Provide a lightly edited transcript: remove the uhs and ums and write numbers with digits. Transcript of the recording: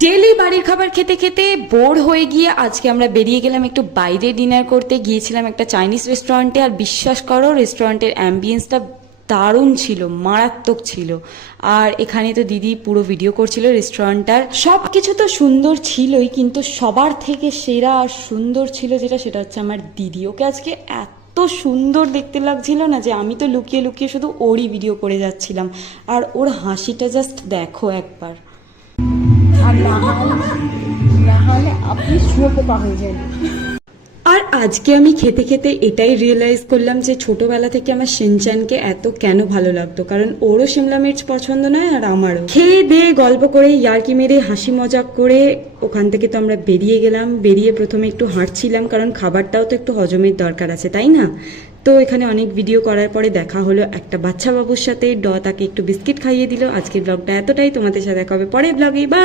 Daily বাড়ির খাবার খেতে খেতে বোর হয়ে গিয়ে আজকে আমরা বেরিয়ে গেলাম একটু বাইরে ডিনার করতে। গিয়েছিলাম একটা চাইনিজ রেস্টুরেন্টে, আর বিশ্বাস করো রেস্টুরেন্টের অ্যাম্বিয়েন্সটা দারুণ ছিল, মারাত্মক ছিল। আর এখানে তো দিদি পুরো ভিডিও করছিল রেস্টুরেন্টটার। সব কিছু তো সুন্দর ছিলই, কিন্তু সবার থেকে সেরা আর সুন্দর ছিল যেটা, সেটা হচ্ছে আমার দিদি। ওকে আজকে এত সুন্দর দেখতে লাগছিল না যে আমি তো লুকিয়ে লুকিয়ে শুধু ওরই ভিডিও করে যাচ্ছিলাম। আর ওর হাসিটা জাস্ট দেখো একবার। আর না হলে আপনি শুয়োপোকা হয়ে যাবেন। আর আজকে আমি খেতে খেতে এটাই রিয়েলাইজ করলাম যে ছোটবেলা থেকে আমার শিনচ্যানকে এত কেন ভালো লাগতো, কারণ ওরও শিমলা মির্চ পছন্দ নয় আর আমারও। খেয়ে দিয়ে গল্প করে ইয়ার্কি মেরে হাসি মজাক করে ওখান থেকে তো আমরা বেরিয়ে গেলাম। বেরিয়ে প্রথমে একটু হাঁটছিলাম, কারণ খাবারটাও তো একটু হজমের দরকার আছে, তাই না? তো এখানে অনেক ভিডিও করার পরে দেখা হলো একটা বাচ্চা বাবুর সাথে। তাকে একটু বিস্কিট খাইয়ে দিল। আজকের ব্লগটা এতটাই, তোমাদের সাথে দেখা হবে পরের ব্লগে। বা